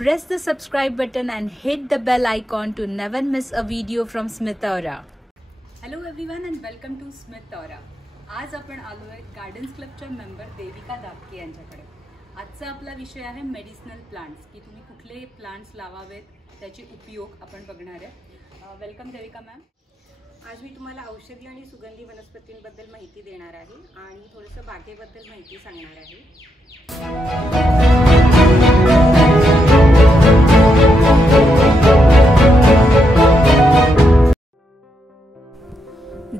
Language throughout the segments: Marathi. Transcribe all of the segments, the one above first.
Press the subscribe button and hit the bell icon to never miss a video from Smith Aura. Hello everyone and welcome to Smith Aura. आज आपण आलो आहे गार्डन्स क्लबच्या मेंबर देविका दापके यांच्याकडे. आजचा आपला विषय आहे मेडिसिनल प्लांट्स, की तुम्ही कुठले प्लांट्स लावावेत त्याचे उपयोग आपण बघणार आहे. Welcome Devika ma'am. आज मी तुम्हाला औषधी आणि सुगंधी वनस्पतींबद्दल माहिती देणार आहे आणि थोडंसं बागेबद्दल माहिती सांगणार आहे.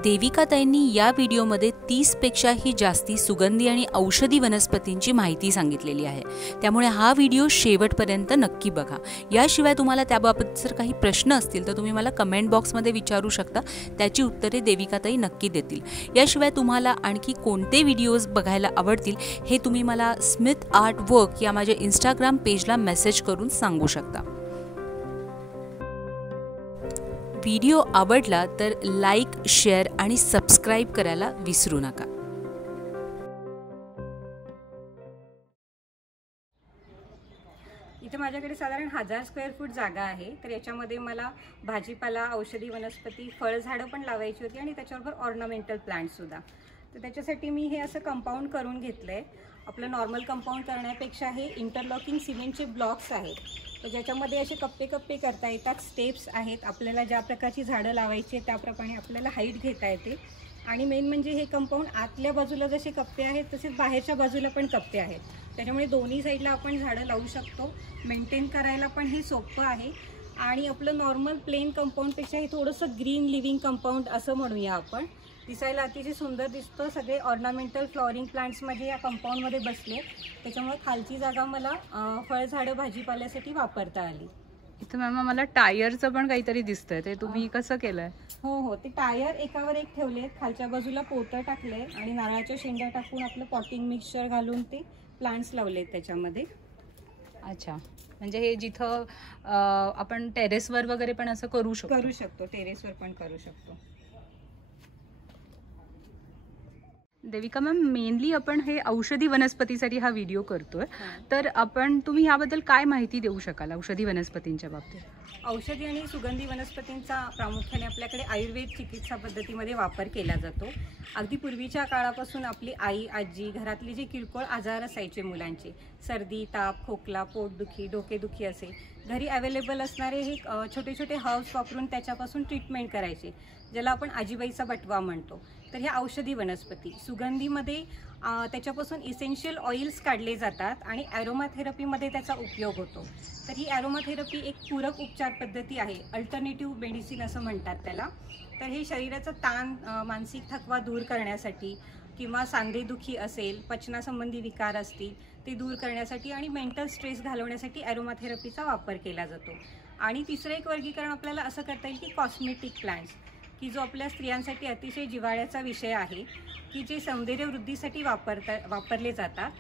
देविकाताईंनी या व्हिडिओमध्ये 30 पेक्षाही जास्ती सुगंधी आणि औषधी वनस्पतींची माहिती सांगितलेली आहे. त्यामुळे हा व्हिडिओ शेवटपर्यंत नक्की बघा. याशिवाय तुम्हाला त्याबाबत जर काही प्रश्न असतील तर तुम्ही मला कमेंट बॉक्समध्ये विचारू शकता. त्याची उत्तरे देविकाताई नक्की देतील. याशिवाय तुम्हाला आणखी कोणते व्हिडिओज बघायला आवडतील हे तुम्ही मला स्मिथ आर्ट वर्क या माझ्या इंस्टाग्राम पेजला मेसेज करून सांगू शकता. व्हिडिओ आवडला तर लाईक, शेअर आणि सबस्क्राईब करायला विसरू नका. इथे माझ्याकडे साधारण 1000 स्क्वेअर फूट जागा आहे. तर याच्यामध्ये मला भाजीपाला, औषधी वनस्पती, फळझाडं पण लावायची होती आणि त्याच्याबरोबर ऑर्नामेंटल प्लांटसुद्धा. तर त्याच्यासाठी मी हे असं कंपाऊंड करून घेतलं आहे. आपलं नॉर्मल कंपाऊंड करण्यापेक्षा हे इंटरलॉकिंग सिमेंटचे ब्लॉक्स आहेत. तर ज्याच्यामध्ये असे कप्पे कप्पे करता येतात, स्टेप्स आहेत. आपल्याला ज्या प्रकारची झाडं लावायची आहेत त्याप्रमाणे आपल्याला हाईट घेता येते. आणि मेन म्हणजे हे कंपाऊंड आतल्या बाजूला जसे कप्पे आहेत तसेच बाहेरच्या बाजूला पण कप्पे आहेत. त्याच्यामुळे दोन्ही साईडला आपण झाडं लावू शकतो. मेंटेन करायला पण हे सोपं आहे. आणि आपलं नॉर्मल प्लेन कंपाऊंडपेक्षा हे थोडंसं ग्रीन लिव्हिंग कंपाऊंड असं म्हणूया आपण. दिसायला अतिशय सुंदर दिसतं. सगळे ऑर्नामेंटल फ्लॉरिंग प्लांट्स माझे या कंपाऊंडमध्ये बसले. त्याच्यामुळे खालची जागा मला फळझाडं भाजीपाल्यासाठी वापरता आली. इथं मॅम मला टायरचं पण काहीतरी दिसतंय, ते तुम्ही कसं केलंय? हो, ते टायर एकावर एक ठेवले आहेत. खालच्या बाजूला पोतं टाकले आणि नारळाच्या शेंड्या टाकून आपलं पॉटिंग मिक्सचर घालून ते प्लांट्स लावलेत त्याच्यामध्ये. अच्छा, म्हणजे हे जिथं आपण टेरेसवर वगैरे पण असं करू शकतो. टेरेसवर पण करू शकतो. देविका मॅम, मेनली आपण हे औषधी वनस्पतीसाठी हा व्हिडिओ करतोय, तर तुम्ही याबद्दल काय माहिती देऊ शकाल औषधी वनस्पतींच्या बाबतीत? औषधी आणि सुगंधी वनस्पतींचा प्रामुख्याने आपल्याकडे आयुर्वेद चिकित्सा पद्धतीमध्ये वापर केला जातो. अगदी पूर्वीच्या काळापासून आपली आई, आजी घरातले जे किरकोळ आजार असायचे मुलांचे, सर्दी, ताप, खोकला, पोटदुखी, डोकेदुखी असे घरी अवेलेबल असणारे हे छोटे छोटे हर्ब्स वापरून त्याच्यापासून ट्रीटमेंट करायचे, ज्याला आपण आजीबाईचा बटवा म्हणतो. तर ह्या औषधी वनस्पती सुगंधीमध्ये त्याच्यापासून इसेन्शियल ऑइल्स काढले जातात आणि ॲरोमाथेरपीमध्ये त्याचा उपयोग होतो. तर ही ॲरोमाथेरपी एक पूरक उपचार पद्धती आहे. अल्टरनेटिव्ह मेडिसिन असं म्हणतात त्याला. तर हे शरीराचं ताण, मानसिक थकवा दूर करण्यासाठी किंवा सांधेदुखी असेल, पचनासंबंधी विकार असतील ते दूर करण्यासाठी आणि मेंटल स्ट्रेस घालवण्यासाठी ॲरोमाथेरपीचा वापर केला जातो. आणि तिसरं एक वर्गीकरण आपल्याला असं करता येईल की कॉस्मेटिक प्लांट्स, की जो आपल्या स्त्रियांसाठी अतिशय जिव्हाळ्याचा विषय आहे, की जे सौंदर्यवृद्धीसाठी वापरले जातात.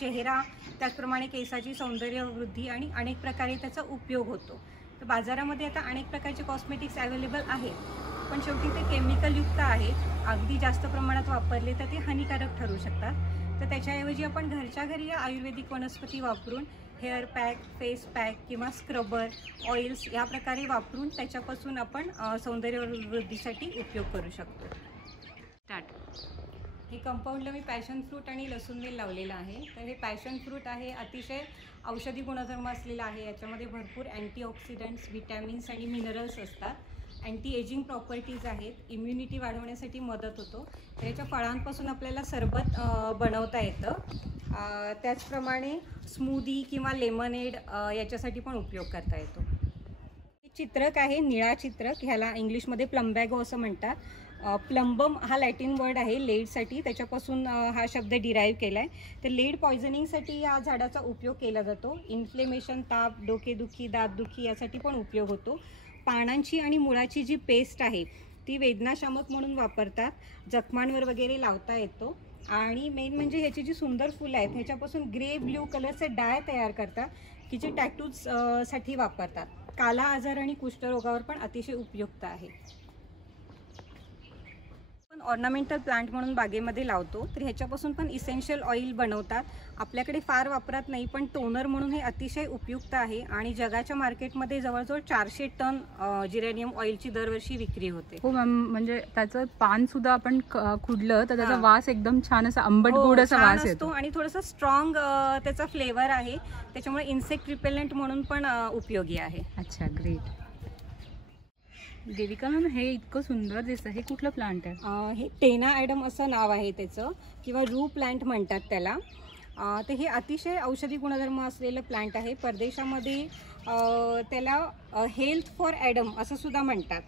चेहरा, त्याचप्रमाणे केसाची सौंदर्यवृद्धी आणि अनेक प्रकारे त्याचा उपयोग होतो. तर बाजारामध्ये आता अनेक प्रकारचे कॉस्मेटिक्स अवेलेबल आहेत, पण शेवटी ते केमिकलयुक्त आहेत. अगदी जास्त प्रमाणात वापरले तर ते हानिकारक ठरू शकतात. तर त्याच्याऐवजी आपण घरच्या घरी या आयुर्वेदिक वनस्पती वापरून हेअर पॅक, फेस पॅक किंवा स्क्रबर, ऑइल्स या प्रकारे वापरून त्याच्यापासून आपण सौंदर्यवृद्धीसाठी उपयोग करू शकतो. हे कंपाऊंडला मी पॅशन फ्रूट आणि लसूण वेल लावलेलं आहे. तर हे पॅशन फ्रूट आहे, अतिशय औषधी गुणधर्म असलेला आहे. याच्यामध्ये भरपूर अँटीऑक्सिडंट्स, विटॅमिन्स आणि मिनरल्स असतात. अँटी एजिंग प्रॉपर्टीज आहेत. इम्युनिटी वाढवण्यासाठी मदत होतो. तर याच्या फळांपासून आपल्याला सरबत बनवता येतं. त्याचप्रमाणे स्मूदी किंवा लेमनेड याच्यासाठी पण उपयोग करता येतो. चित्रक आहे, निळा चित्रक, ह्याला इंग्लिशमध्ये प्लम्बॅगो असं म्हणतात. प्लंबम हा लॅटिन वर्ड आहे लेडसाठी, त्याच्यापासून हा शब्द डिराईव्ह केला आहे. तर लेड पॉयझनिंगसाठी या झाडाचा उपयोग केला जातो. इन्फ्लेमेशन, ताप, डोकेदुखी, दातदुखी यासाठी पण उपयोग होतो. पानांची आणि मुळाची जी पेस्ट आहे ती वेदनाशामक म्हणून वापरतात. जखमांवर वगैरे लावता येतो. आणि मेन म्हणजे ह्याची जी सुंदर फुलं आहेत ह्याच्यापासून ग्रे ब्ल्यू कलरचे डाय तयार करतात, की जे टॅटूजसाठी वापरतात. काला आजार आणि कुष्ठरोगावर पण अतिशय उपयुक्त आहे. ऑर्नामेंटल प्लांट म्हणून बागेमध्ये लावतो. तर ह्याच्यापासून पण इसेन्शियल ऑइल बनवतात आपल्याकडे फार वापरात नाही, पण टोनर म्हणून हे अतिशय उपयुक्त आहे आणि जगाच्या मार्केटमध्ये जवळजवळ 400 टन जिरेनियम ऑइलची दरवर्षी विक्री होते. हो मॅम, म्हणजे त्याचं पान सुद्धा आपण खुडलं तर त्याचा वास एकदम छान असा आंबट गोड असा वास येतो आणि थोडंसं स्ट्रॉंग त्याचा फ्लेवर आहे, त्याच्यामुळे इन्सेक्ट रिपेलंट म्हणून पण उपयोगी आहे. अच्छा, ग्रेट. देविका मॅम, हे इतकं सुंदर दिसतं, हे कुठलं प्लांट आहे? हे टेना ॲडम असं नाव आहे त्याचं, किंवा रू प्लांट म्हणतात त्याला. तर हे अतिशय औषधी गुणधर्म असलेलं प्लांट आहे. परदेशामध्ये त्याला हेल्थ फॉर ॲडम असं सुद्धा म्हणतात.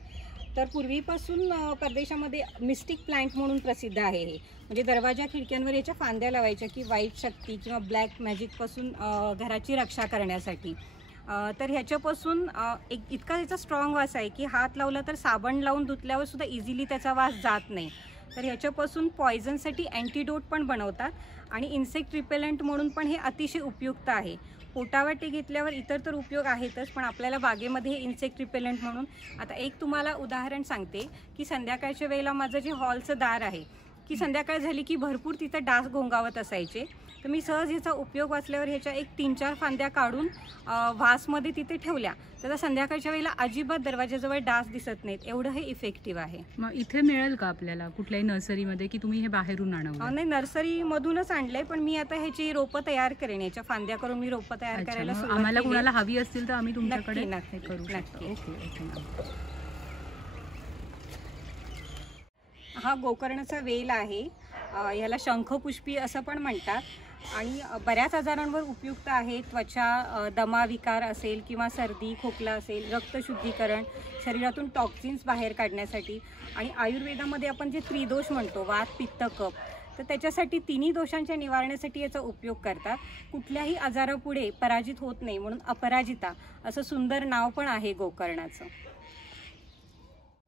तर पूर्वीपासून परदेशामध्ये मिस्टिक प्लांट म्हणून प्रसिद्ध आहे हे. म्हणजे दरवाजा खिडक्यांवर याच्या फांद्या लावायच्या की वाईट शक्ती किंवा ब्लॅक मॅजिकपासून घराची रक्षा करण्यासाठी. तर ह्याच्यापासून इतका त्याचा स्ट्रॉंग वास आहे की हात लावला तर साबण लावून धुतल्यावर सुद्धा इझिली त्याचा वास जात नाही. तर ह्याच्यापासून पॉयझनसाठी अँटीडोट पण बनवतात आणि इन्सेक्ट रिपेलंट म्हणून पण हे अतिशय उपयुक्त आहे. पोटावाटे घेतल्यावर इतर तर उपयोग आहेतच, पण आपल्याला बागेमध्ये हे इन्सेक्ट रिपेलंट म्हणून. आता एक तुम्हाला उदाहरण सांगते की संध्याकाळच्या वेळेला माझं जे हॉलचं दार आहे की संध्याकाळ झाली की भरपूर तिथं डास घोंगावत असायचे. तर मी सहज ह्याचा उपयोग वाचल्यावर ह्याच्या एक 3-4 फांद्या काढून व्हासमध्ये तिथे ठेवल्या. तर संध्याकाळच्या वेळेला अजिबात दरवाजाजवळ डास दिसत नाहीत, एवढं हे इफेक्टिव्ह आहे. मग इथे मिळेल का आपल्याला कुठल्याही नर्सरीमध्ये, की तुम्ही हे बाहेरून आणावं? नाही, नर्सरीमधूनच आणलंय, पण मी आता ह्याची रोपं तयार करेन. याच्या फांद्या करून मी रोपं तयार करायला सुरुवात केली. आम्हाला कुणाला हवी असतील तर आम्ही तुमच्याकडे करू शकतो. हा गोकर्णाचा वेल आहे. याला शंखपुष्पी असं पण म्हणतात आणि बऱ्याच आजारांवर उपयुक्त आहे. त्वचा, दमा विकार असेल किंवा सर्दी खोकला असेल, रक्तशुद्धीकरण, शरीरातून टॉक्सिन्स बाहेर काढण्यासाठी. आणि आयुर्वेदामध्ये आपण जे त्रिदोष म्हणतो, वात पित्त कफ, तर त्याच्यासाठी तिन्ही दोषांच्या निवारणासाठी याचा उपयोग करतात. कुठल्याही आजारापुढे पराजित होत नाही म्हणून अपराजिता असं सुंदर नाव पण आहे गोकर्णाचं.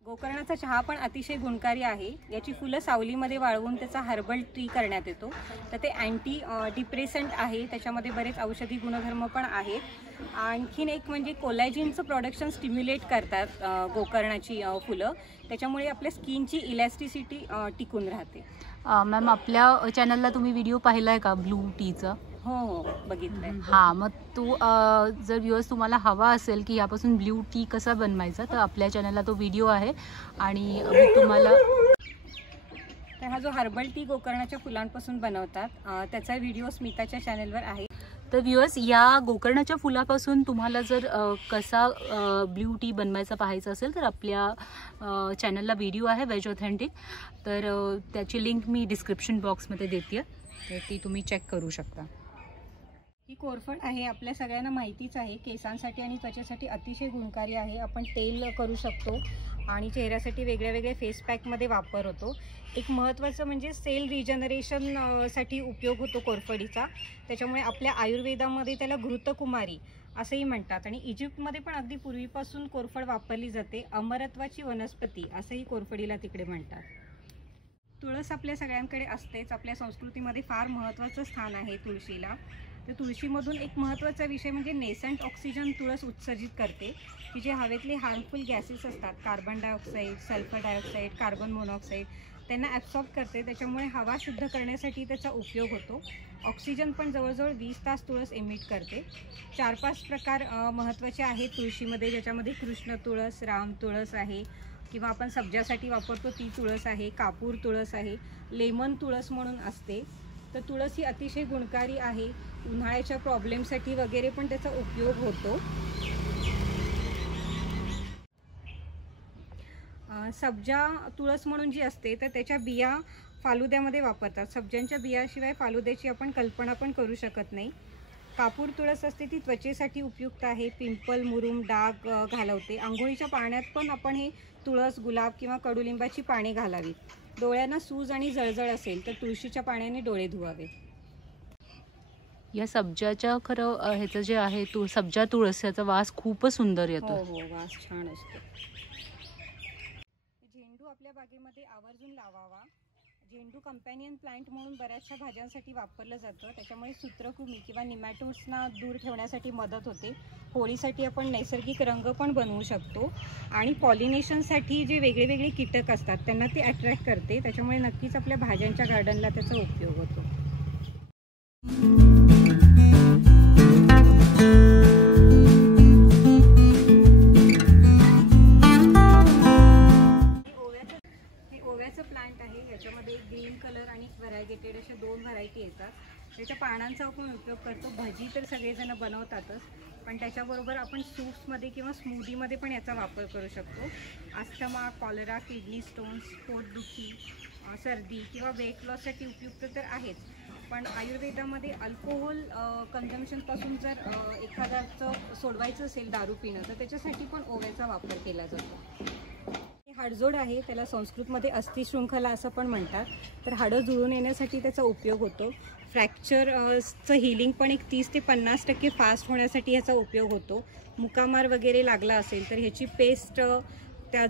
गोकर्णाचा चहा पण अतिशय गुणकारी आहे. याची फुलं सावलीमध्ये वाळवून त्याचा हर्बल टी करण्यात येतो. तर ते अँटी डिप्रेसंट आहे, त्याच्यामध्ये बरेच औषधी गुणधर्म पण आहेत. आणखीन एक म्हणजे कोलॅजिनचं प्रोडक्शन स्टिम्युलेट करतात गोकर्णाची फुलं, त्याच्यामुळे आपल्या स्किनची इलॅस्टिसिटी टिकून राहते. मॅम, आपल्या चॅनलला तुम्ही व्हिडिओ पाहिला आहे का ब्लू टीचा? हो, बघितलंय. हां, मग तो जर व्ह्यूअर्स तुम्हाला हवा असेल की यापासून ब्ल्यू टी कसा बनवायचा, तर आपल्या चॅनलला तो व्हिडिओ आहे आणि मी तुम्हाला. तर हा जो हर्बल टी गोकर्णाच्या फुलांपासून बनवतात त्याचा व्हिडिओ स्मिताच्या चॅनलवर आहे. तर व्ह्यूअर्स, या गोकर्णाच्या फुलापासून तुम्हाला जर कसा ब्ल्यू टी बनवायचा पाहायचा असेल तर आपल्या चॅनलला व्हिडिओ आहे वेज ऑथेंटिक. तर त्याची लिंक मी डिस्क्रिप्शन बॉक्समध्ये देते, तर ती तुम्ही चेक करू शकता. ही कोरफड आहे, आपल्या सगळ्यांना माहितीच आहे, केसांसाठी आणि त्वचेसाठी अतिशय गुणकारी आहे. आपण तेल करू शकतो आणि चेहऱ्यासाठी वेगळ्या वेगळ्या फेस पॅकमध्ये वापर होतो. एक महत्त्वाचं म्हणजे सेल रिजनरेशनसाठी उपयोग होतो कोरफडीचा. त्याच्यामुळे आपल्या आयुर्वेदामध्ये त्याला घृतकुमारी असंही म्हणतात आणि इजिप्तमध्ये पण अगदी पूर्वीपासून कोरफड वापरली जाते. अमरत्वाची वनस्पती असंही कोरफडीला तिकडे म्हणतात. तुळस आपल्या सगळ्यांकडे असतेच. आपल्या संस्कृतीमध्ये फार महत्त्वाचं स्थान आहे तुळशीला. तर तुळशीमधून एक महत्त्वाचा विषय म्हणजे नेसंट ऑक्सिजन तुळस उत्सर्जित करते, की जे हवेतले हार्मफुल गॅसेस असतात, carbon dioxide, sulphur dioxide, carbon monoxide, त्यांना ॲब्सॉर्ब करते. त्याच्यामुळे हवा शुद्ध करण्यासाठी त्याचा उपयोग होतो. ऑक्सिजन पण जवळजवळ 20 तास तुळस एमिट करते. 4-5 प्रकार महत्त्वाचे आहेत तुळशीमध्ये, ज्याच्यामध्ये कृष्ण तुळस, राम तुळस आहे, किंवा आपण सब्जासाठी वापरतो ती तुळस आहे, कापूर तुळस आहे, लेमन तुळस म्हणून असते. तर तुळस ही अतिशय गुणकारी आहे. उन्हाळ्याच्या प्रॉब्लेमसाठी वगैरे पण त्याचा उपयोग होतो. सब्जा तुळस म्हणून जी असते तर त्याच्या बिया फालुद्यामध्ये वापरतात. सब्जांच्या बियाशिवाय फालुद्याची आपण कल्पना पण करू शकत नाही. कापूर तुळस असते ती त्वचेसाठी उपयुक्त आहे. पिंपल, मुरूम, डाग घालवते. आंघोळीच्या पाण्यात पण आपण हे तुळस, गुलाब किंवा कडुलिंबाची पाने घालावीत. डोळ्यांना सूज आणि जळजळ असेल तर तुळशीच्या पाण्याने डोळे धुवावे. या सब्जाच्या खरं ह्याचं जे आहे सब्जा तुळस, याचा वास खूपच सुंदर येतो. हो, वास छान असतो. झेंडू आपल्या बागेमध्ये आवर्जून लावावा. झेंडू कंपॅनियन प्लांट म्हणून बऱ्याचशा भाज्यांसाठी वापरलं जातं. त्याच्यामुळे सूत्रकृमी किंवा निमॅटोड्सना दूर ठेवण्यासाठी मदत होते. होळीसाठी आपण नैसर्गिक रंग पण बनवू शकतो आणि पॉलिनेशनसाठी जे वेगळे वेगळे कीटक असतात त्यांना ते अट्रॅक्ट करते. त्याच्यामुळे नक्कीच आपल्या भाज्यांच्या गार्डनला त्याचा उपयोग होतो. सगळेजण बनवतातच, पण त्याच्याबरोबर आपण सूप्समध्ये किंवा स्मूदीमध्ये पण याचा वापर करू शकतो. अस्थमा, कॉलरा, किडनी स्टोन्स, पोटदुखी, सर्दी किंवा वेट लॉससाठी उपयुक्त तर आहेच, पण आयुर्वेदामध्ये अल्कोहोल कन्झम्पशनपासून जर एखाद्याचं सोडवायचं असेल दारू पिणं, तर त्याच्यासाठी पण ओव्याचा वापर केला जातो. हाडजोड आहे, त्याला संस्कृतमध्ये अस्थिशृंखला असं पण म्हणतात. तर हाडं जुळून येण्यासाठी त्याचा उपयोग होतो. फ्रॅक्चरचं हिलिंग पण एक 30 ते 50% फास्ट होण्यासाठी ह्याचा उपयोग होतो. मुकामार वगैरे लागला असेल तर ह्याची पेस्ट त्या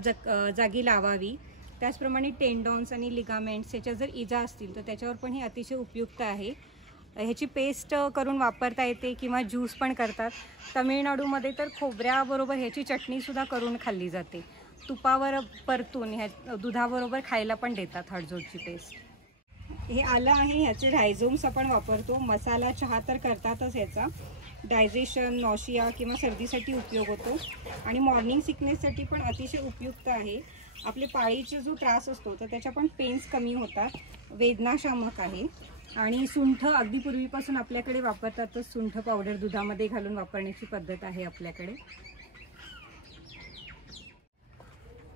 जागी लावावी. त्याचप्रमाणे टेंडॉन्स आणि लिगामेंट्स ह्याच्या जर इजा असतील तर त्याच्यावर पण हे अतिशय उपयुक्त आहे. ह्याची पेस्ट करून वापरता येते किंवा ज्यूस पण करतात. तमिळनाडूमध्ये तर खोबऱ्याबरोबर ह्याची चटणीसुद्धा करून खाल्ली जाते. तुपावर परतून ह्या दुधाबरोबर खायला पण देतात हाडजोडची पेस्ट. हे आलं आहे, ह्याचे रायझोम्स आपण वापरतो. मसाला चहा तर करतातच. ह्याचा डायजेशन, नॉशिया किंवा सर्दीसाठी उपयोग होतो आणि मॉर्निंग सिकनेससाठी पण अतिशय उपयुक्त आहे. आपले पाळीचा जो त्रास असतो तर त्याच्या पण पेन्स कमी होतात. वेदनाशामक आहे. आणि सुंठ अगदी पूर्वीपासून आपल्याकडे वापरतातच. सुंठ पावडर दुधामध्ये घालून वापरण्याची पद्धत आहे आपल्याकडे.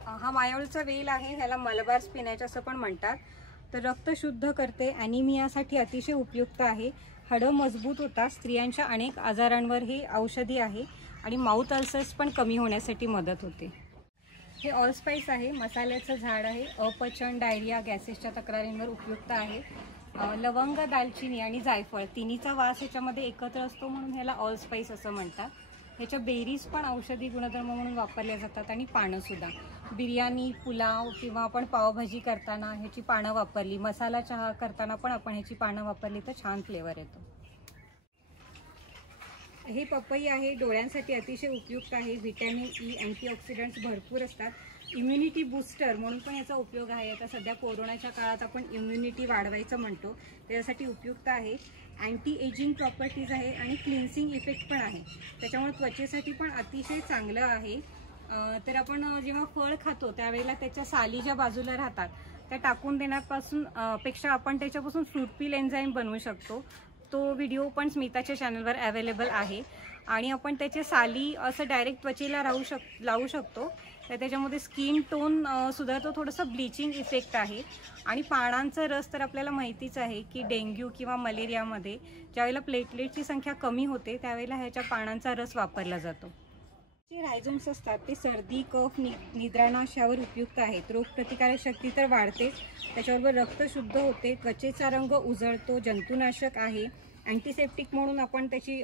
हा मायाळूचा वेल आहे, ह्याला मलबार स्पिनॅच असं पण म्हणतात. तर रक्त शुद्ध करते, ॲनिमियासाठी अतिशय उपयुक्त आहे. हाडं मजबूत होतात. स्त्रियांच्या अनेक आजारांवर हे औषधी आहे आणि माउथ अल्सर्स पण कमी होण्यासाठी मदत होते. हे ऑलस्पाईस आहे, मसाल्याचं झाड आहे. अपचन, डायरिया, गॅसेसच्या तक्रारींवर उपयुक्त आहे. लवंग, दालचिनी आणि जायफळ तिन्हीचा वास ह्याच्यामध्ये एकत्र असतो, म्हणून ह्याला ऑलस्पाईस असं म्हणतात. ह्याच्या बेरीज पण औषधी गुणधर्म म्हणून वापरल्या जातात आणि पानंसुद्धा. बिर्याणी, पुलाव किंवा आपण पावभाजी करताना ह्याची पानं वापरली, मसाला चहा करताना पण आपण ह्याची पानं वापरली तर छान फ्लेवर येतो. हे पपई आहे, डोळ्यांसाठी अतिशय उपयुक्त आहे. व्हिटॅमिन ई, अँटीऑक्सिडंट्स भरपूर असतात. इम्युनिटी बूस्टर म्हणून पण याचा उपयोग आहे. आता सध्या कोरोनाच्या काळात आपण इम्युनिटी वाढवायचं म्हणतो, त्याच्यासाठी उपयुक्त आहे. अँटी एजिंग प्रॉपर्टीज आहे आणि क्लिन्सिंग इफेक्ट पण आहे, त्याच्यामुळे त्वचेसाठी पण अतिशय चांगलं आहे. तर आपण जेव्हा फळ खातो त्यावेळेला त्याच्या साली ज्या बाजूला राहतात त्या टाकून देण्यापासून पेक्षा आपण त्याच्यापासून फ्रूट पील एन्झाईम बनवू शकतो. तो व्हिडिओ पण स्मिताच्या चॅनलवर अवेलेबल आहे. आणि आपण त्याचे साली असं डायरेक्ट त्वचेला लावू शकतो. तर त्याच्यामध्ये स्किन टोन सुधारतो, थोडंसं ब्लिचिंग इफेक्ट आहे. आणि पानांचा रस तर आपल्याला माहितीच आहे की डेंग्यू किंवा मलेरियामध्ये ज्यावेळेला प्लेटलेटची संख्या कमी होते त्यावेळेला ह्याच्या पानांचा रस वापरला जातो. जे रायझोम्स असतात ते सर्दी, कफ, निद्रानाश यावर उपयुक्त आहेत. रोगप्रतिकारक शक्ती तर वाढतेच, त्याच्याबरोबर रक्त शुद्ध होते, त्वचेचा रंग उजळतो, जंतुनाशक आहे. अँटीसेप्टिक म्हणून आपण त्याची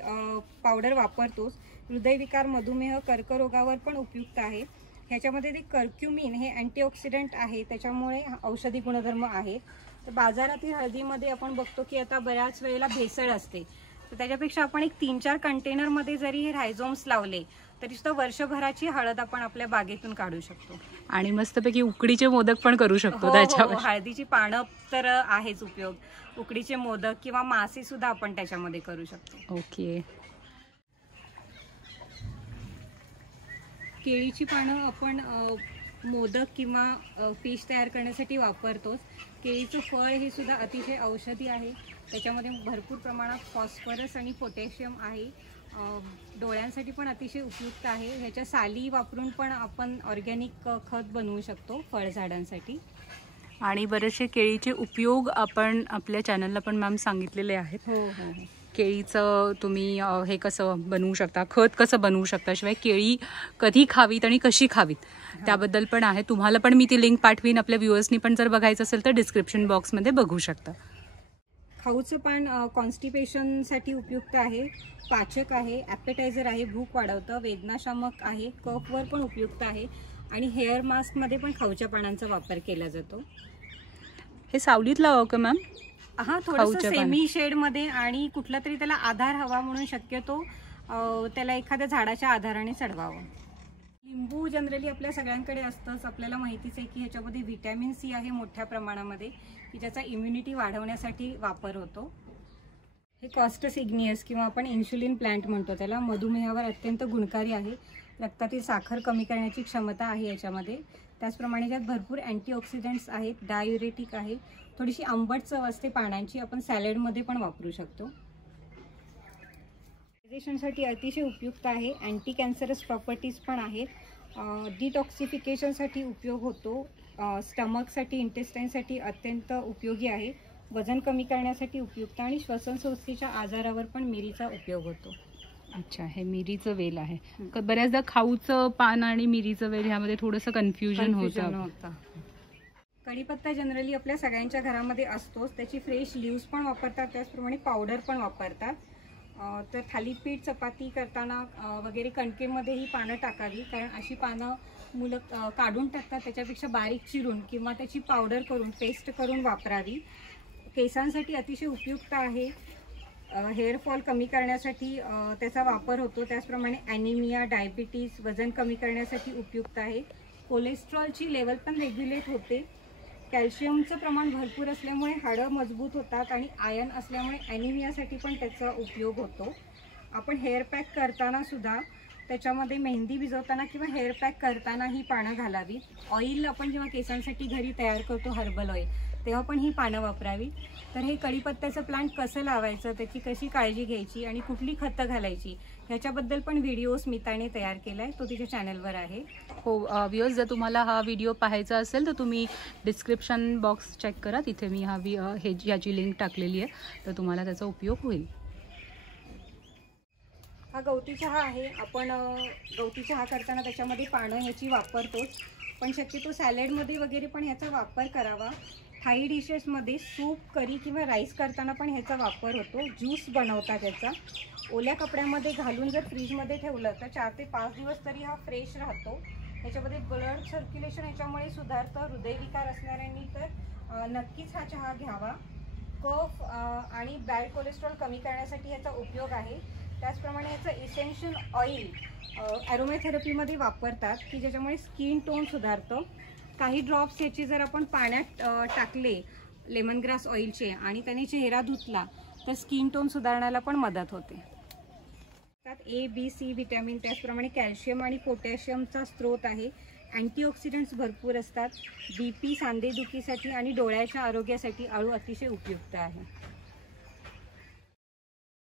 पावडर वापरतोच. हृदयविकार, मधुमेह, कर्करोगावर पण उपयुक्त आहे. ह्याच्यामध्ये ते कर्क्युमिन हे अँटीऑक्सिडंट आहे, त्याच्यामुळे औषधी गुणधर्म आहे. तर बाजारातील हळदीमध्ये आपण बघतो की आता बऱ्याच वेळेला भेसळ असते, तर त्याच्यापेक्षा आपण एक 3-4 कंटेनरमध्ये जरी हे रायझोम्स लावले तरी सुद्धा वर्षभराची हळद आपण आपल्या बागेतून काढू शकतो. आणि मस्तपैकी उकडीचे मोदक पण करू शकतो त्याच्यावर. हळदीची पानं तर आहेच उपयोग. उकडीचे मोदक किंवा मासे सुद्धा आपण त्याच्यामध्ये करू शकतो. ओके. केळीची पानं आपण मोदक किंवा फिश तयार करण्यासाठी वापरतोच. केळीचं फळ हे सुद्धा अतिशय औषधी आहे, त्याच्यामध्ये भरपूर प्रमाणात फॉस्फरस आणि पोटॅशियम आहे. डोळ्यांसाठी पण अतिशय उपयुक्त आहे. ह्याच्या साली वापरून पण आपण ऑर्गॅनिक खत बनवू शकतो फळझाडांसाठी. आणि बरेचसे केळीचे उपयोग आपण आपल्या चॅनलला पण मॅम सांगितलेले आहेत. हो हो. केळीचं तुम्ही हे कसं बनवू शकता, खत कसं बनवू शकता, शिवाय केळी कधी खावीत आणि कशी खावीत त्याबद्दल पण आहे. तुम्हाला पण मी ती लिंक पाठवीन. आपल्या व्ह्युअर्सनी पण जर बघायचं असेल तर डिस्क्रिप्शन बॉक्समध्ये बघू शकता. खाऊचं पान कॉन्स्टिपेशनसाठी उपयुक्त आहे, पाचक आहे, ॲपेटायझर आहे, भूक वाढवतं, वेदनाशामक आहे, कफवर पण उपयुक्त आहे. आणि हेअर मास्कमध्ये पण खाऊच्या पानांचा वापर केला जातो. हे सावलीत लावावं का मॅम? हां, थोडंसं सेमी शेडमध्ये. आणि कुठला तरी त्याला आधार हवा म्हणून शक्यतो त्याला एखाद्या झाडाच्या आधाराने चढवावं. लिंबू जनरली आपल्या सगळ्यांकडे असतंच. आपल्याला माहितीच आहे की ह्याच्यामध्ये व्हिटॅमिन सी आहे मोठ्या प्रमाणामध्ये, की ज्याचा इम्युनिटी वाढवण्यासाठी वापर होतो. हे कॉस्टस इग्नियस किंवा आपण इन्शुलिन प्लांट म्हणतो त्याला, मधुमेहावर अत्यंत गुणकारी आहे. रक्तातील साखर कमी करण्याची क्षमता आहे याच्यामध्ये. त्याचप्रमाणे त्यात भरपूर अँटीऑक्सिडंट्स आहेत, डायुरेटिक आहे, थोडीशी आंबट चव असते पानांची. आपण सॅलडमध्ये पण वापरू शकतो. डायजेशनसाठी अतिशय उपयुक्त आहे. अँटी कॅन्सरस प्रॉपर्टीज पण आहेत. डिटॉक्सिफिकेशनसाठी उपयोग होतो. स्टमकसाठी, इंटेस्टाईनसाठी अत्यंत उपयोगी आहे. वजन कमी करण्यासाठी उपयुक्त आणि श्वसन संस्थेच्या आजारावर पण मिरीचा उपयोग होतो. अच्छा, हे मिरीचं वेल आहे. बऱ्याचदा खाऊचं पान आणि मिरीचं वेल ह्यामध्ये थोडंसं कन्फ्युजन होतं. कढीपत्ता जनरली आपल्या सगळ्यांच्या घरामध्ये असतोच. त्याची फ्रेश लीव्स पण वापरतात, त्याचप्रमाणे पावडर पण वापरतात. तर थालीपीठ, चपाती करताना वगैरे कणकेमध्ये ही पानं टाकावी, कारण अशी पानं मुलं काढून टाकतात. त्याच्यापेक्षा बारीक चिरून किंवा त्याची पावडर करून, पेस्ट करून वापरावी. केसांसाठी अतिशय उपयुक्त आहे. हेअरफॉल कमी करण्यासाठी त्याचा वापर होतो. त्याचप्रमाणे ॲनिमिया, डायबिटीज, वजन कमी करण्यासाठी उपयुक्त आहे. कोलेस्ट्रॉलची लेवल पण रेग्युलेट होते. कॅल्शियमचं प्रमाण भरपूर असल्यामुळे हाडं मजबूत होतात आणि आयर्न असल्यामुळे ॲनिमियासाठी पण त्याचा उपयोग होतो. आपण हेअर पॅक करताना सुद्धा त्याच्यामध्ये मेहंदी भिजवताना किंवा हेअर पॅक करताना ही पानं घालावी. ऑइल आपण जेव्हा केसांसाठी घरी तयार करतो, हर्बल ऑइल, तेव्हा पण ही पानं वापरावी. तर हे कढीपत्त्याचं प्लांट कसं लावायचं, त्याची कशी काळजी घ्यायची आणि कुठली खतं घालायची ह्याच्याबद्दल पण व्हिडिओ स्मिताने तयार केला आहे. तो तिच्या चॅनलवर आहे. हो व्ह्यूअर्स, जर तुम्हाला हा व्हिडिओ पाहायचा असेल तर तुम्ही डिस्क्रिप्शन बॉक्स चेक करा. तिथे मी याची लिंक टाकलेली आहे, तर तुम्हाला त्याचा उपयोग होईल. हा गवती चहा आहे. आपण गवती चहा करताना त्याच्यामध्ये पानं ह्याची वापरतोच, पण शक्यतो सॅलडमध्ये वगैरे पण ह्याचा वापर करावा. थाई डिशेसमध्ये सूप, करी किंवा राईस करताना पण ह्याचा वापर होतो. ज्यूस बनवतात ह्याचा. ओल्या कपड्यामध्ये घालून जर फ्रीजमध्ये ठेवलं तर 4 ते 5 दिवस तरी हा फ्रेश राहतो. त्याच्यामध्ये ब्लड सर्क्युलेशन याच्यामुळे सुधारतं. हृदयविकार असणाऱ्यांनी तर नक्कीच हा चहा घ्यावा. कफ आणि बॅड कोलेस्ट्रॉल कमी करण्यासाठी ह्याचा उपयोग आहे. त्याचप्रमाणे याचं इसेन्शियल ऑइल ॲरोमॅथेरपीमध्ये वापरतात, की ज्याच्यामुळे स्किन टोन सुधारतं. काही ड्रॉप्स याचे जर आपण पाण्यात टाकले लेमन ग्रास ऑइलचे आणि त्याने चेहरा धुतला तर स्किन टोन सुधारण्याला पण मदत होते. त्यात A, B, C विटॅमिन, त्याचप्रमाणे कॅल्शियम आणि पोटॅशियमचा स्रोत आहे. अँटीऑक्सिडंट्स भरपूर असतात. BP, सांधेदुखीसाठी आणि डोळ्याच्या आरोग्यासाठी आळू अतिशय उपयुक्त आहे.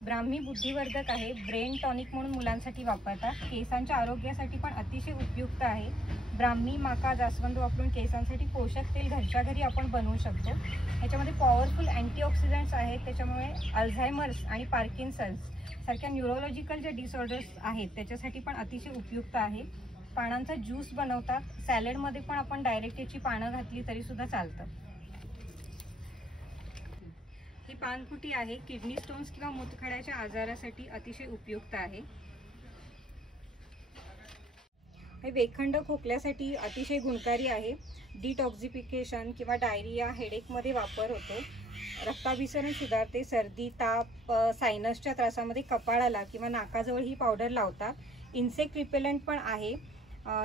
ब्राह्मी बुद्धिवर्धक आहे. ब्रेन टॉनिक म्हणून मुलांसाठी वापरतात. केसांच्या आरोग्यासाठी पण अतिशय उपयुक्त आहे. ब्राह्मी, माका, जास्वंद वापरून केसांसाठी पोषक तेल घरच्या घरी आपण बनवू शकतो. ह्याच्यामध्ये पॉवरफुल अँटीऑक्सिडंट्स आहेत. त्याच्यामुळे अल्झायमर्स आणि पार्किन्सन्स सारख्या न्यूरोलॉजिकल जे डिसऑर्डर्स आहेत त्याच्यासाठी पण अतिशय उपयुक्त आहे. पानांचा ज्यूस बनवतात. सॅलडमध्ये पण आपण डायरेक्ट याची पानं घातली तरीसुद्धा चालतं. ही पानफुटी आहे. किडनी स्टोन्स किंवा मूतखड्याच्या आजारासाठी अतिशय उपयुक्त आहे. हे वेखंड खोकल्यासाठी अतिशय गुणकारी आहे. डिटॉक्सिफिकेशन किंवा डायरिया, हेडेकमध्ये वापर होतो. रक्ताभिसरण सुधारते. सर्दी, ताप, सायनसच्या त्रासामध्ये कपाळाला किंवा नाकाजवळ ही पावडर लावतात. इन्सेक्ट रिपेलंट पण आहे,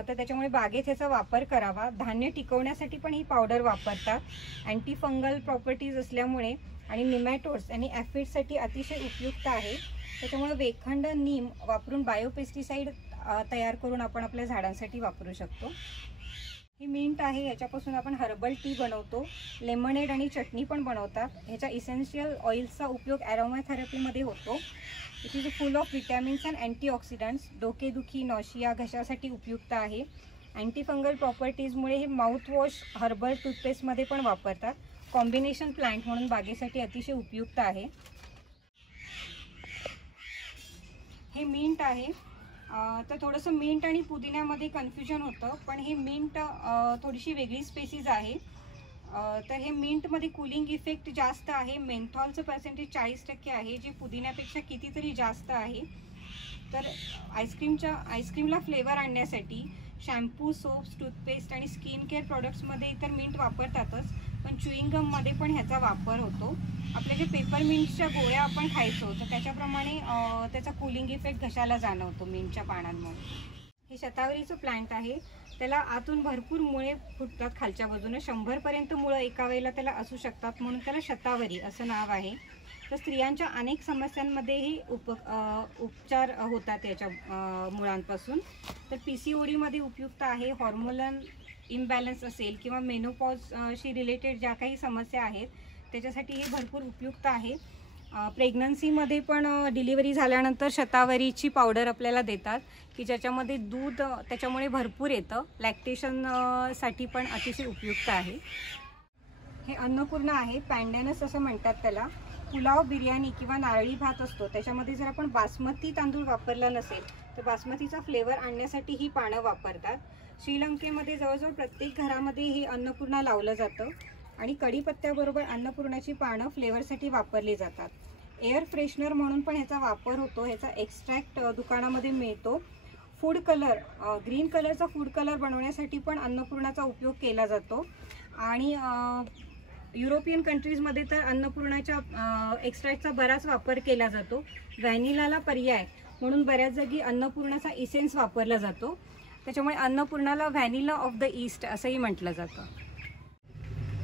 तर त्याच्यामुळे बागेत ह्याचा वापर करावा. धान्य टिकवण्यासाठी पण ही पावडर वापरतात. अँटी फंगल प्रॉपर्टीज असल्यामुळे आणि निमॅटोड्स आणि ॲफिडसाठी अतिशय उपयुक्त आहे. त्याच्यामुळे वेखंड, नीम वापरून बायोपेस्टिसाइड तयार करून आपण आपल्या झाडांसाठी वापरू शकतो. ही मिंट आहे. ह्याच्यापासून आपण हर्बल टी बनवतो. लेमनेड आणि चटणी पण बनवतात. ह्याच्या इसेन्शियल ऑइल्सचा उपयोग ॲरोमॅथेरपीमध्ये होतो. It is full of vitamins and antioxidants. डोकेदुखी, नॉशिया, घशासाठी उपयुक्त आहे. अँटी फंगल प्रॉपर्टीजमुळे हे माउथवॉश हर्बल टूथपेस्टमध्ये पण वापरतात. कॉम्बिनेशन प्लांट म्हणून बागेसाठी अतिशय उपयुक्त आहे. हे मिंट आहे. तर थोडंसं मिंट आणि पुदिन्यामध्ये कन्फ्युजन होतं, पण हे मिंट थोडीशी वेगळी स्पेसीज आहे. तर हे मिंटमध्ये कूलिंग इफेक्ट जास्त आहे. मेंथॉलचं पर्सेंटेज 40% आहे, जे पुदिन्यापेक्षा कितीतरी जास्त आहे. तर आईस्क्रीमला फ्लेवर आणण्यासाठी शॅम्पू, सोप्स, टूथपेस्ट आणि स्किन केअर प्रॉडक्ट्समध्ये तर मिंट वापरतातच, पण च्युइंगममध्ये पण ह्याचा वापर होतो. आपल्या जे पेपरमिंटच्या गोळ्या आपण खायचो तर त्याच्याप्रमाणे त्याचा कूलिंग इफेक्ट घशाला जाणवतो मिंटच्या पानांमुळे. हे शतावरीचं प्लांट आहे. त्याला आतून भरपूर मुळे फुटतात खालच्या बाजूने. 100पर्यंत मुळं एका वेळेला त्याला असू शकतात, म्हणून त्याला शतावरी असं नाव आहे. तर स्त्रियांच्या अनेक समस्यांमध्येही उपचार होतात याच्या मुळांपासून. तर PCODमध्ये उपयुक्त आहे. हॉर्मोनल इम्बॅलन्स असेल किंवा मेनोपॉजशी रिलेटेड ज्या काही समस्या आहेत त्याच्यासाठी हे भरपूर उपयुक्त आहे. प्रेग्नन्सीमध्ये पण डिलिव्हरी झाल्यानंतर शतावरीची पावडर आपल्याला देतात की ज्याच्यामध्ये दूध त्याच्यामुळे भरपूर येतं, लॅक्टेशनसाठी पण अतिशय उपयुक्त आहे. हे अन्नपूर्णा आहे, पॅन्डॅनस असं म्हणतात त्याला. पुलाव, बिर्याणी किंवा नारळी भात असतो त्याच्यामध्ये जर आपण बासमती तांदूळ वापरला नसेल तर बासमतीचा फ्लेवर आणण्यासाठी ही पानं वापरतात. श्रीलंकेमध्ये जवळजवळ प्रत्येक घरामध्ये हे अन्नपूर्णा लावलं जातं आणि कढीपत्त्याबरोबर अन्नपूर्णाची पानं फ्लेवरसाठी वापरली जातात. एअर फ्रेशनर म्हणून पण ह्याचा वापर होतो. ह्याचा एक्स्ट्रॅक्ट दुकानामध्ये मिळतो. फूड कलर, ग्रीन कलरचा फूड कलर बनवण्यासाठी पण अन्नपूर्णाचा उपयोग केला जातो. आणि युरोपियन कंट्रीजमध्ये तर अन्नपूर्णाच्या एक्स्ट्रॅक्टचा बराच वापर केला जातो. व्हॅनिलाला पर्याय म्हणून बऱ्याच जागी अन्नपूर्णाचा इसेन्स वापरला जातो. त्याच्यामुळे अन्नपूर्णाला व्हॅनिला ऑफ द ईस्ट असंही म्हटलं जातं.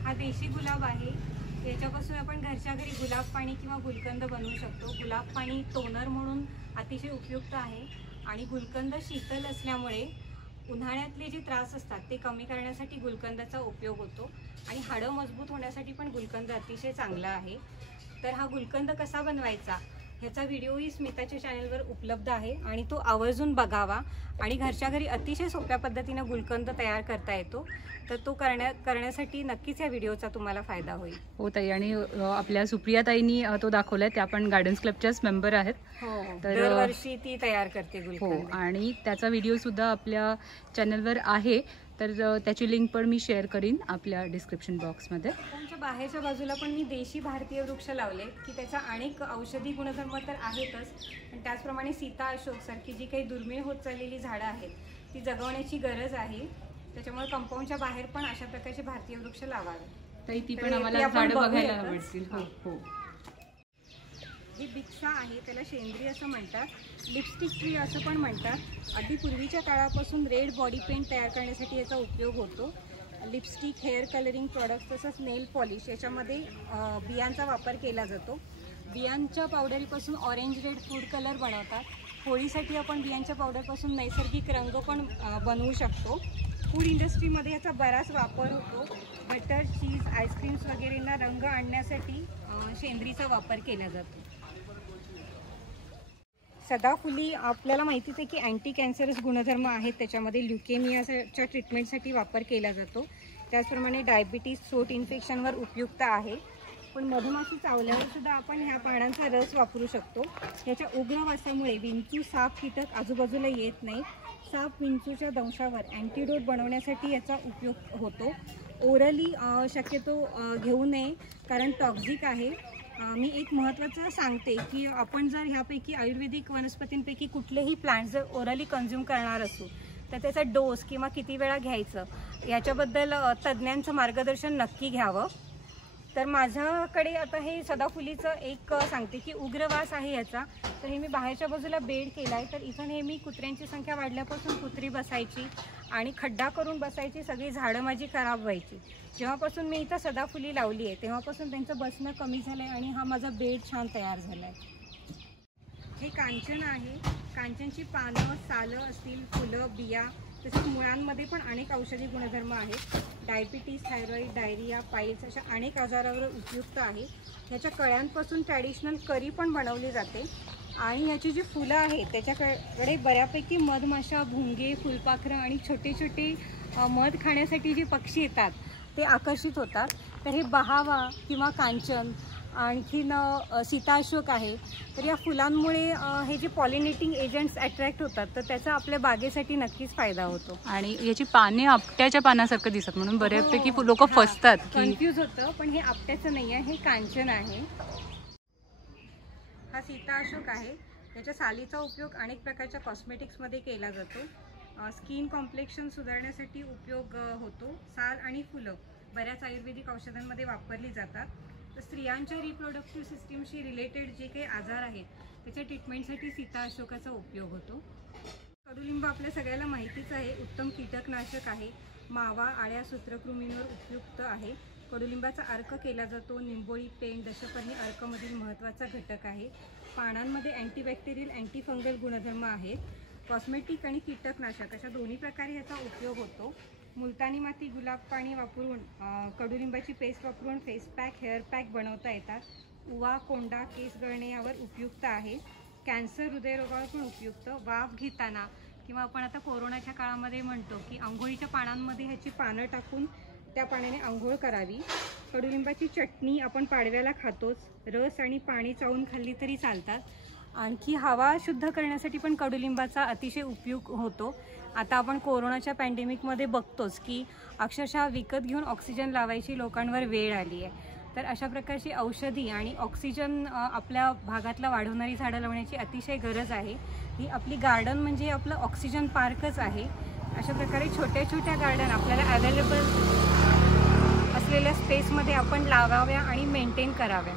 हा देशी गुलाब आहे. याच्यापासून आपण घरच्या घरी गुलाब पाणी किंवा गुलकंद बनवू शकतो. गुलाब पाणी टोनर म्हणून अतिशय उपयुक्त आहे आणि गुलकंद शीतल असल्यामुळे उन्हाळ्यातले जे त्रास असतात ते कमी करण्यासाठी गुलकंदाचा उपयोग होतो आणि हाडं मजबूत होण्यासाठी पण गुलकंद अतिशय चांगला आहे. तर हा गुलकंद कसा बनवायचा ह्याचा व्हिडिओही स्मिताच्या चॅनलवर उपलब्ध आहे आणि तो आवर्जून बघावा. आणि घरच्या घरी अतिशय सोप्या पद्धतीनं गुलकंद तयार करता येतो. तर तो करण्यासाठी नक्कीच या व्हिडिओचा तुम्हाला फायदा होईल. हो ताई, आणि आपल्या सुप्रिया ताईंनी तो दाखवलाय. त्या पण गार्डन्स क्लबच्याच मेंबर आहेत. हो, तर दरवर्षी ती तयार करते गुलकंद. हो, आणि त्याचा व्हिडिओ सुद्धा आपल्या चॅनलवर आहे. तर त्याची लिंक पण मी शेअर करीन आपल्या डिस्क्रिप्शन बॉक्समध्ये. त्यांच्या बाहेरच्या बाजूला पण मी देशी भारतीय वृक्ष लावले की त्याचा अनेक औषधी गुणधर्म तर आहेतच, पण त्याचप्रमाणे सीता अशोक सारखी जी काही दुर्मिळ होत चाललेली झाडं आहेत ती जगवण्याची गरज आहे. त्याच्यामुळे कंपाऊंडच्या बाहेर पण अशा प्रकारचे भारतीय वृक्ष लावावे. ताई, ती पण आम्हाला झाडं बघायला आवडतील. हो हो. ही बिक्सा आहे, त्याला शेंद्री असं म्हणतात. लिपस्टिक ट्री असं पण म्हणतात. अगदी पूर्वीच्या काळापासून रेड बॉडी पेंट तयार करण्यासाठी याचा उपयोग होतो. लिपस्टिक, हेअर कलरिंग प्रॉडक्ट्स तसंच नेल पॉलिश याच्यामध्ये बियांचा वापर केला जातो. बियांच्या पावडरीपासून ऑरेंज रेड फूड कलर बनवतात. होळीसाठी आपण बियांच्या पावडरपासून नैसर्गिक रंग पण बनवू शकतो. फूड इंडस्ट्रीमध्ये याचा बराच वापर होतो. बटर, चीज, आईस्क्रीम्स वगैरेंना रंग आणण्यासाठी शेंद्रीचा वापर केला जातो. सदाफुली आपल्याला माहितीच आहे की अँटी कॅन्सरस गुणधर्म आहेत त्याच्यामध्ये. ल्युकेमियाच्या ट्रीटमेंटसाठी वापर केला जातो. त्याचप्रमाणे डायबिटीज, थ्रोट इन्फेक्शनवर उपयुक्त आहे. पण मधमाशी चावल्यावर सुद्धा आपण ह्या पानांचा रस वापरू शकतो. याच्या उग्र वासामुळे विंचू, साप, कीटक आजूबाजूला येत नाही. साप, विंचूच्या दंशावर अँटीडोट बनवण्यासाठी याचा उपयोग होतो. ओरली शक्यतो घेऊ नये कारण टॉक्झिक आहे. मी एक महत्त्वाचं सांगते की आपण जर ह्यापैकी आयुर्वेदिक वनस्पतींपैकी कुठलेही प्लांट जर ओरली कन्झ्युम करणार असू तर त्याचा डोस किंवा किती वेळा घ्यायचं याच्याबद्दल तज्ज्ञांचं मार्गदर्शन नक्की घ्यावं. तर माझ्याकडे आता हे सदाफुलीचं एक सांगते की उग्रवास आहे याचा. तर हे मी बाहेरच्या बाजूला बेड केला आहे. तर इथं नेहमी कुत्र्यांची संख्या वाढल्यापासून कुत्री बसायची आणि खड्डा करून बसायची, सगळी झाडं माझी खराब व्हायची. जेव्हापासून मी इथं सदाफुली लावली आहे तेव्हापासून त्यांचं बसणं कमी झालं आहे आणि हा माझा बेड छान तयार झाला आहे. हे कांचन आहे. कांचनची पानं, सालं असतील, फुलं, बिया तसेच मुळांमध्ये पण अनेक औषधी गुणधर्म आहेत. डायबिटीज, थायरॉईड, डायरिया, पाईल्स अशा अनेक आजारावर उपयुक्त आहे. ह्याच्या कळ्यांपासून ट्रॅडिशनल करी पण बनवली जाते. आणि ह्याची जी फुलं आहेत त्याच्याकडे बऱ्यापैकी मधमाशा, भुंगे, फुलपाखरं आणि छोटे छोटे मध खाण्यासाठी जे पक्षी येतात ते आकर्षित होतात. तर हे बहावा किंवा कांचन, आणखीन सीता अशोक आहे. तर या फुलांमुळे हे जे पॉलिनेटिंग एजंट्स अट्रॅक्ट होतात तर त्याचा आपल्या बागेसाठी नक्कीच फायदा होतो. आणि याची पाने आपट्याच्या पानासारखं दिसतात म्हणून बऱ्यापैकी लोक फसतात, कन्फ्यूज होतं. पण हे आपट्याचं नाही आहे, हे कांचन आहे. हा सीता अशोक आहे. त्याच्या सालीचा उपयोग अनेक प्रकारच्या कॉस्मेटिक्समध्ये केला जातो. स्किन कॉम्प्लेक्शन सुधारण्यासाठी उपयोग होतो. साल आणि फुलं बऱ्याच आयुर्वेदिक औषधांमध्ये वापरली जातात. तर स्त्रियांच्या रिप्रोडक्टिव्ह सिस्टीमशी रिलेटेड जे काही आजार आहेत त्याच्या ट्रीटमेंटसाठी सीता अशोकाचा उपयोग होतो. कडुलिंब आपल्या सगळ्याला माहितीच आहे, उत्तम कीटकनाशक आहे. मावा, आळ्या, सूत्रकृमींवर उपयुक्त आहे. कडुलिंबाचा अर्क केला जातो. निंबोळी, पेंड, दशपर्णी अर्कमधील महत्त्वाचा घटक आहे. पानांमध्ये अँटीबॅक्टेरियल, अँटीफंगल गुणधर्म आहेत. कॉस्मेटिक आणि कीटकनाशक अशा दोन्ही प्रकारे याचा उपयोग होतो. मुलतानी माती, गुलाब पाणी वापरून कडुलिंबाची पेस्ट वापरून फेस पॅक, हेअर पॅक बनवता येतात. उवा, कोंडा, केस गळणे यावर उपयुक्त आहे. कॅन्सर, हृदयरोगावर पण उपयुक्त. वाफ घेताना किंवा आपण आता कोरोनाच्या काळामध्ये म्हणतो की आंघोळीच्या पानांमध्ये ह्याची पानं टाकून त्या पाण्याने आंघोळ करावी. कडुलिंबाची चटणी आपण पाडव्याला खातोच. रस आणि पाणी चावून खाल्ली तरी चालतात. आणखी हवा शुद्ध करण्यासाठी पण कडुलिंबाचा अतिशय उपयोग होतो. आता आपण कोरोनाच्या पॅन्डेमिकमध्ये बघतोच की अक्षरशः विकत घेऊन ऑक्सिजन लावायची लोकांवर वेळ आली आहे. तर अशा प्रकारची औषधी आणि ऑक्सिजन आपल्या भागातला वाढवणारी झाडं लावण्याची अतिशय गरज आहे. ही आपली गार्डन म्हणजे आपलं ऑक्सिजन पार्कच आहे. अशा प्रकारे छोट्या छोट्या गार्डन आपल्याला अवेलेबल असलेल्या स्पेसमध्ये आपण लावाव्या आणि मेंटेन कराव्या.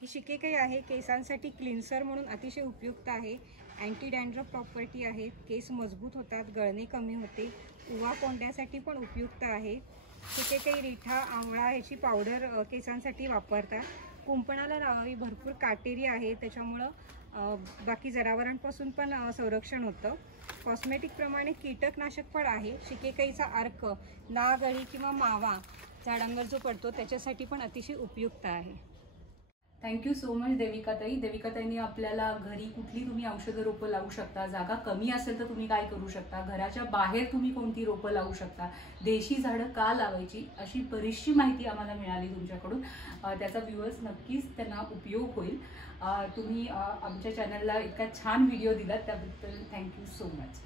ही शिकेकाई आहे. केसांसाठी क्लिन्सर म्हणून अतिशय उपयुक्त आहे. अँटी डॅन्ड्रफ प्रॉपर्टी आहे. केस मजबूत होतात, गळणे कमी होते. उवा कोंड्यासाठी पण उपयुक्त आहे. शिकेकाई, रिठा, आवळा ह्याची पावडर केसांसाठी वापरतात. कुंपणाला लावावी. भरपूर काटेरी आहे, त्याच्यामुळं बाकी जनावरांपासून पण संरक्षण होतं. कॉस्मेटिकप्रमाणे कीटकनाशक पण आहे. शिकेकाईचा अर्क नाग, अळी किंवा मावा झाडांवर जो पडतो त्याच्यासाठी पण अतिशय उपयुक्त आहे. थँक्यू सो मच देविकाताई. देविकाताईंनी आपल्याला घरी कुठली तुम्ही औषधं रोपं लावू शकता, जागा कमी असेल तर तुम्ही काय करू शकता, घराच्या बाहेर तुम्ही कोणती रोपं लावू शकता, देशी झाडं का लावायची, अशी बरीचशी माहिती आम्हाला मिळाली तुमच्याकडून. त्याचा व्ह्यूअर्स नक्कीच त्यांना उपयोग होईल. तुम्ही आमच्या चॅनलला इतका छान व्हिडिओ दिलात त्याबद्दल thank you so much.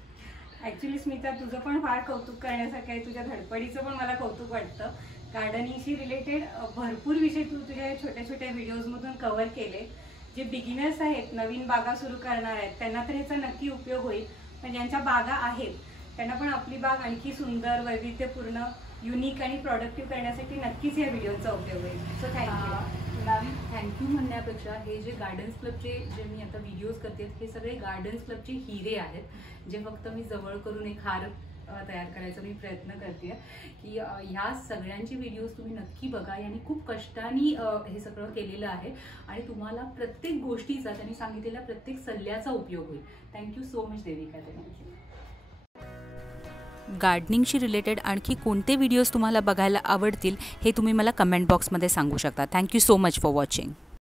Actually Smita, तुझं पण फार कौतुक करण्यासारखं आहे. तुझ्या धडपडीचं पण मला कौतुक वाटतं. गार्डनिंगशी रिलेटेड भरपूर विषय तू तुझ्या छोट्या छोट्या व्हिडिओजमधून कव्हर केले. जे बिगिनर्स आहेत, नवीन बागा सुरू करणार आहेत, त्यांना तर ह्याचा नक्की उपयोग होईल. पण ज्यांच्या बागा आहेत त्यांना पण आपली बाग आणखी सुंदर, वैविध्यपूर्ण, युनिक आणि प्रोडक्टिव्ह करण्यासाठी नक्कीच या व्हिडिओचा उपयोग होईल. So thank you ma'am. थँक्यू म्हणण्यापेक्षा हे जे गार्डन्स क्लबचे जे मी आता व्हिडिओज करते हे सगळे गार्डन्स क्लबचे हिरे आहेत, जे फक्त मी जवळ करून एक हार तयार करायचा मी प्रयत्न करते की ह्या सगळ्यांची व्हिडिओज तुम्ही नक्की बघा. यांनी खूप कष्टाने हे सगळं केलेलं आहे आणि तुम्हाला प्रत्येक गोष्टीचा, त्यांनी सांगितलेल्या प्रत्येक सल्ल्याचा उपयोग होईल. Thank you so much Devika. Thank you. गार्डनिंगशी रिलेटेड आणखी कोणते व्हिडिओज तुम्हाला बघायला आवडतील हे तुम्ही मला कमेंट बॉक्समध्ये सांगू शकता. Thank you so much for watching.